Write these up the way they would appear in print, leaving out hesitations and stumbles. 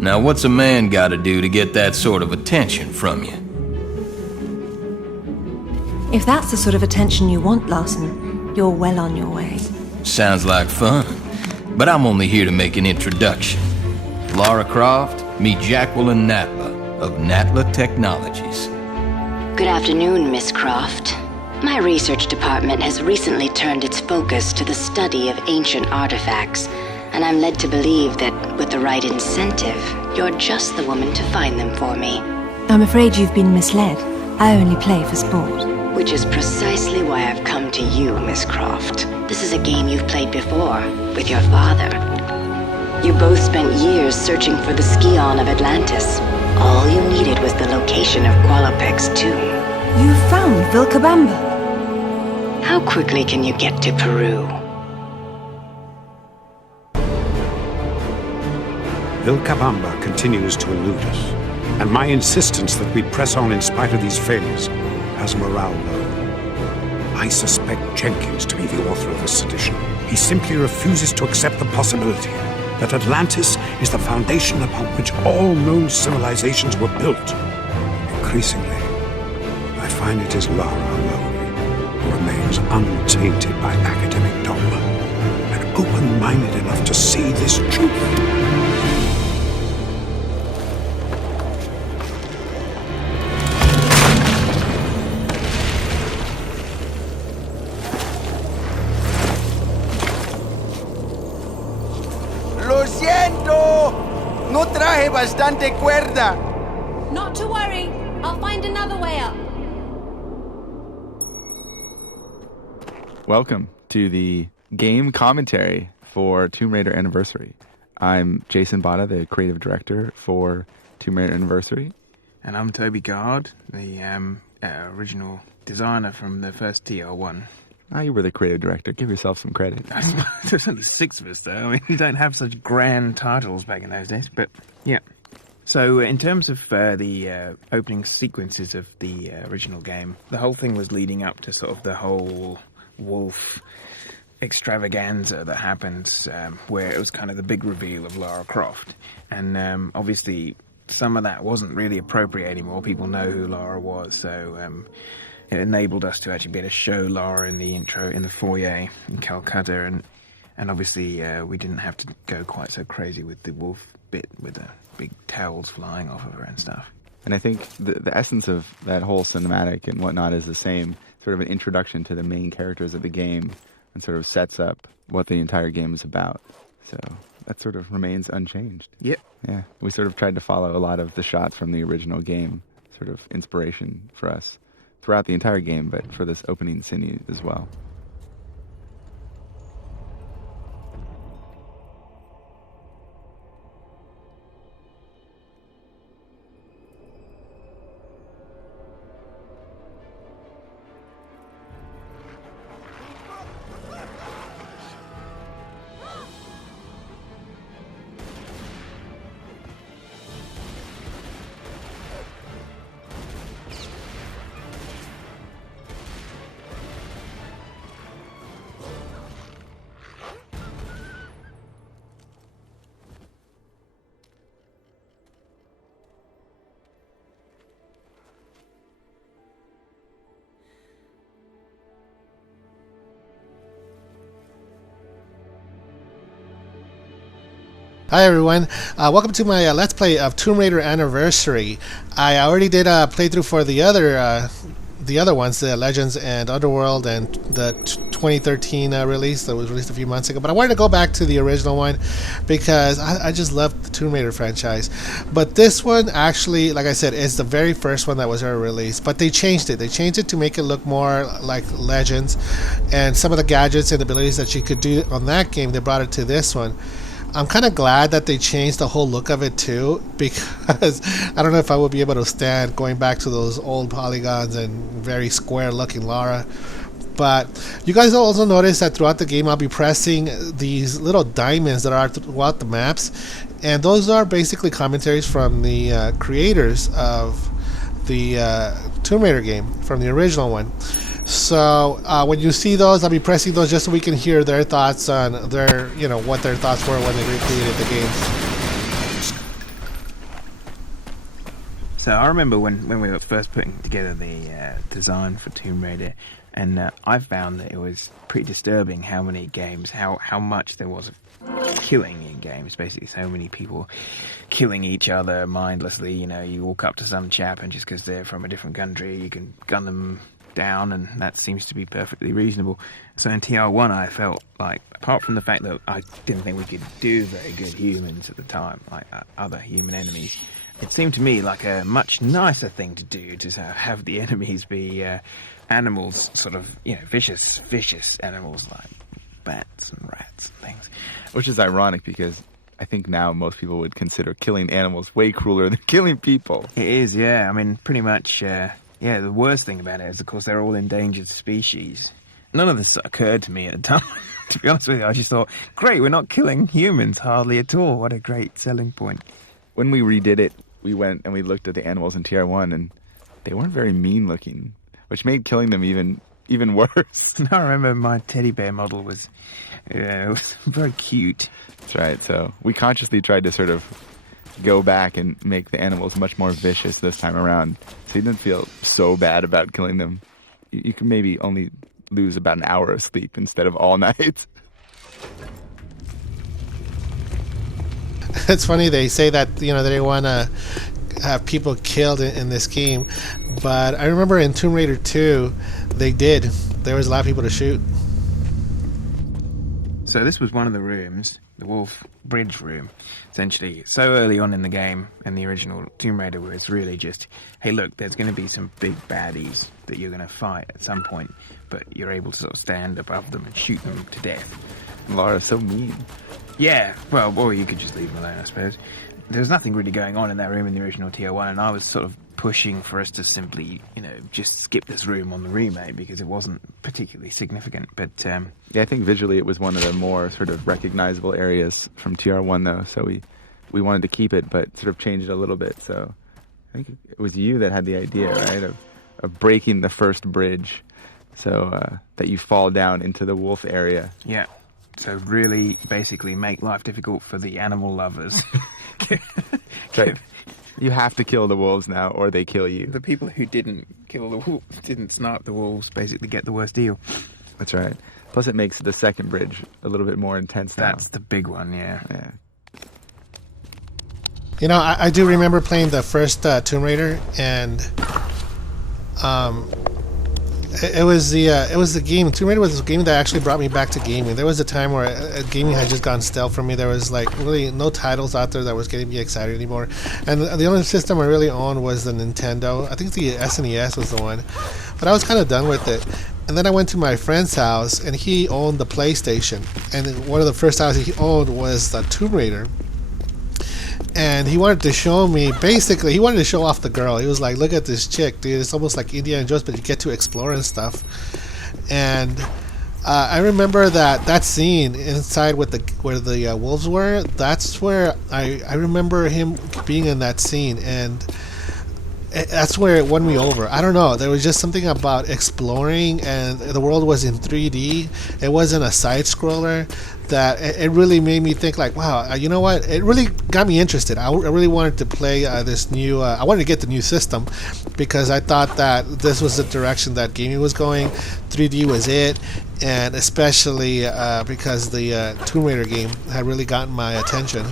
Now what's a man gotta do to get that sort of attention from you? If that's the sort of attention you want, Larson, you're well on your way. Sounds like fun, but I'm only here to make an introduction. Lara Croft, meet Jacqueline Natla of Natla Technologies. Good afternoon, Miss Croft. My research department has recently turned its focus to the study of ancient artifacts, and I'm led to believe that with the right incentive, you're just the woman to find them for me. I'm afraid you've been misled. I only play for sport. Which is precisely why I've come to you, Miss Croft. This is a game you've played before, with your father. You both spent years searching for the Scion of Atlantis. All you needed was the location of Qualopec's tomb. You found Vilcabamba. How quickly can you get to Peru? Vilcabamba continues to elude us, and my insistence that we press on in spite of these failures has morale low. I suspect Jenkins to be the author of this sedition. He simply refuses to accept the possibility that Atlantis is the foundation upon which all known civilizations were built. Increasingly, I find it is Lara alone who remains untainted by academic dogma and open-minded enough to see this truth. ¡Lo siento! No traje bastante cuerda. Not to worry. I'll find another way up. Welcome to the game commentary for Tomb Raider Anniversary. I'm Jason Botta, the creative director for Tomb Raider Anniversary. And I'm Toby Gard, the original designer from the first TR1. You were the creative director. Give yourself some credit. There's only 6 of us, though. I mean, we don't have such grand titles back in those days, but yeah. So in terms of the opening sequences of the original game, the whole thing was leading up to sort of the whole wolf extravaganza that happens, where it was kind of the big reveal of Lara Croft. And obviously some of that wasn't really appropriate anymore. People know who Lara was, so it enabled us to actually be able to show Lara in the intro, in the foyer in Calcutta, and obviously we didn't have to go quite so crazy with the wolf bit with the big tails flying off of her and stuff. And I think the essence of that whole cinematic and whatnot is the same, sort of an introduction to the main characters of the game and sort of sets up what the entire game is about. So that sort of remains unchanged. Yep. Yeah, we sort of tried to follow a lot of the shots from the original game, sort of inspiration for us throughout the entire game, but for this opening scene as well. Hi everyone, welcome to my Let's Play of Tomb Raider Anniversary. I already did a playthrough for the other ones, the Legends and Underworld, and the 2013 release that was released a few months ago. But I wanted to go back to the original one because I just love the Tomb Raider franchise. But this one actually, like I said, is the very first one that was ever released. But they changed it. They changed it to make it look more like Legends, and some of the gadgets and abilities that you could do on that game, they brought it to this one. I'm kind of glad that they changed the whole look of it too, because I don't know if I would be able to stand going back to those old polygons and very square looking Lara. But you guys will also notice that throughout the game I'll be pressing these little diamonds that are throughout the maps, and those are basically commentaries from the creators of the Tomb Raider game, from the original one. So when you see those, I'll be pressing those just so we can hear their thoughts on their, what their thoughts were when they recreated the game. So I remember when we were first putting together the design for Tomb Raider, and I found that it was pretty disturbing how many games, how much there was of killing in games. Basically, so many people killing each other mindlessly. You know, you walk up to some chap, and just because they're from a different country, you can gun them down, and that seems to be perfectly reasonable. So in TR1, I felt like, apart from the fact that I didn't think we could do very good humans at the time, like other human enemies, it seemed to me like a much nicer thing to do to have the enemies be animals, sort of, you know, vicious animals like bats and rats and things. Which is ironic because I think now most people would consider killing animals way crueler than killing people. It is, yeah. I mean, pretty much, the worst thing about it is, of course, they're all endangered species. None of this occurred to me at the time. To be honest with you, I just thought, great, we're not killing humans hardly at all. What a great selling point. When we redid it, we went and we looked at the animals in TR1, and they weren't very mean looking, which made killing them even worse. I remember my teddy bear model was very cute. That's right. So we consciously tried to sort of go back and make the animals much more vicious this time around, so you didn't feel so bad about killing them. You can maybe only lose about an hour of sleep instead of all night. It's funny they say that, you know, they want to have people killed in this game, but I remember in Tomb Raider 2 they did. There was a lot of people to shoot. So this was one of the rooms, the Wolf Bridge room, essentially. So early on in the game, in the original Tomb Raider, where it's really just, hey look, there's going to be some big baddies that you're going to fight at some point, but you're able to sort of stand above them and shoot them to death. Lara's so mean. Yeah, well, or you could just leave them alone, I suppose. There was nothing really going on in that room in the original TR1, and I was sort of pushing for us to simply, you know, just skip this room on the remake because it wasn't particularly significant. But yeah, I think visually it was one of the more sort of recognizable areas from TR1, though. So we wanted to keep it, but sort of change it a little bit. So I think it was you that had the idea, right, of breaking the first bridge, so that you fall down into the wolf area. Yeah. So really, basically, make life difficult for the animal lovers. Right. You have to kill the wolves now, or they kill you. The people who didn't kill the wolves, didn't snipe the wolves, basically get the worst deal. That's right. Plus, it makes the second bridge a little bit more intense now. That's the big one, yeah. Yeah. You know, I do remember playing the first Tomb Raider, and it was the game. Tomb Raider was the game that actually brought me back to gaming. There was a time where gaming had just gone stale for me. There was like really no titles out there that was getting me excited anymore. And the only system I really owned was the Nintendo. I think the SNES was the one, but I was kind of done with it. And then I went to my friend's house, and he owned the PlayStation. And one of the first houses he owned was the Tomb Raider. And he wanted to show me, basically, he wanted to show off the girl. He was like, look at this chick, dude. It's almost like Indiana Jones, but you get to explore and stuff. And I remember that scene inside with where the wolves were. That's where I remember him being in that scene. And that's where it won me over. I don't know. There was just something about exploring, and the world was in 3D. It wasn't a side-scroller. That it really made me think like, wow, you know what? It really got me interested. I really wanted to play this new. I wanted to get the new system because I thought that this was the direction that gaming was going. 3D was it, and especially because the Tomb Raider game had really gotten my attention.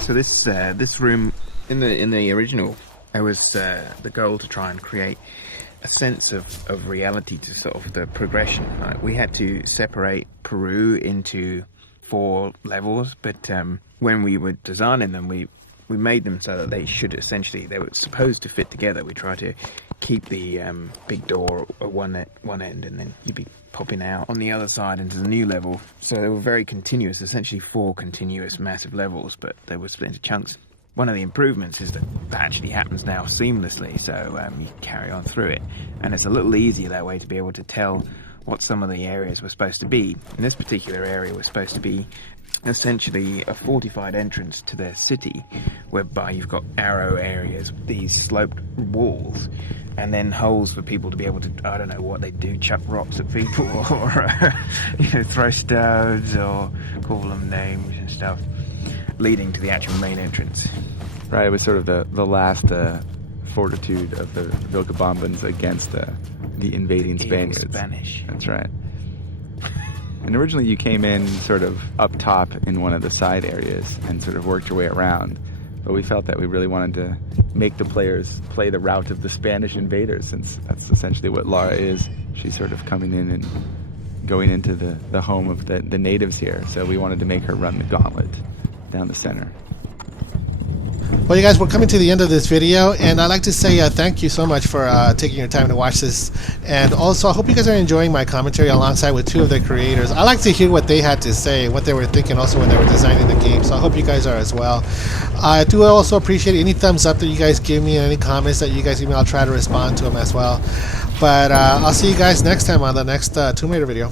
So this room in the original, there was the goal to try and create a sense of reality to sort of the progression. Like we had to separate Peru into 4 levels, but when we were designing them, we made them so that they were supposed to fit together. We tried to keep the big door at one end, and then you'd be popping out on the other side into the new level. So they were very continuous, essentially 4 continuous massive levels, but they were split into chunks. One of the improvements is that actually happens now seamlessly, so you carry on through it. And it's a little easier that way to be able to tell what some of the areas were supposed to be. And this particular area was supposed to be essentially a fortified entrance to their city, whereby you've got arrow areas, these sloped walls, and then holes for people to be able to, I don't know what they do, chuck rocks at people or throw stones or call them names and stuff, leading to the actual main entrance. Right, it was sort of the last fortitude of the Vilcabambans against the invading Spaniards. Spanish. That's right. And originally you came in sort of up top in one of the side areas and sort of worked your way around. But we felt that we really wanted to make the players play the route of the Spanish invaders, since that's essentially what Lara is. She's sort of coming in and going into the home of the natives here. So we wanted to make her run the gauntlet down the center. Well, you guys, we're coming to the end of this video, and I'd like to say thank you so much for taking your time to watch this. And also, I hope you guys are enjoying my commentary alongside with two of the creators. I like to hear what they had to say, what they were thinking also when they were designing the game, so I hope you guys are as well. I do also appreciate any thumbs up that you guys give me and any comments that you guys give me. I'll try to respond to them as well. But I'll see you guys next time on the next Tomb Raider video.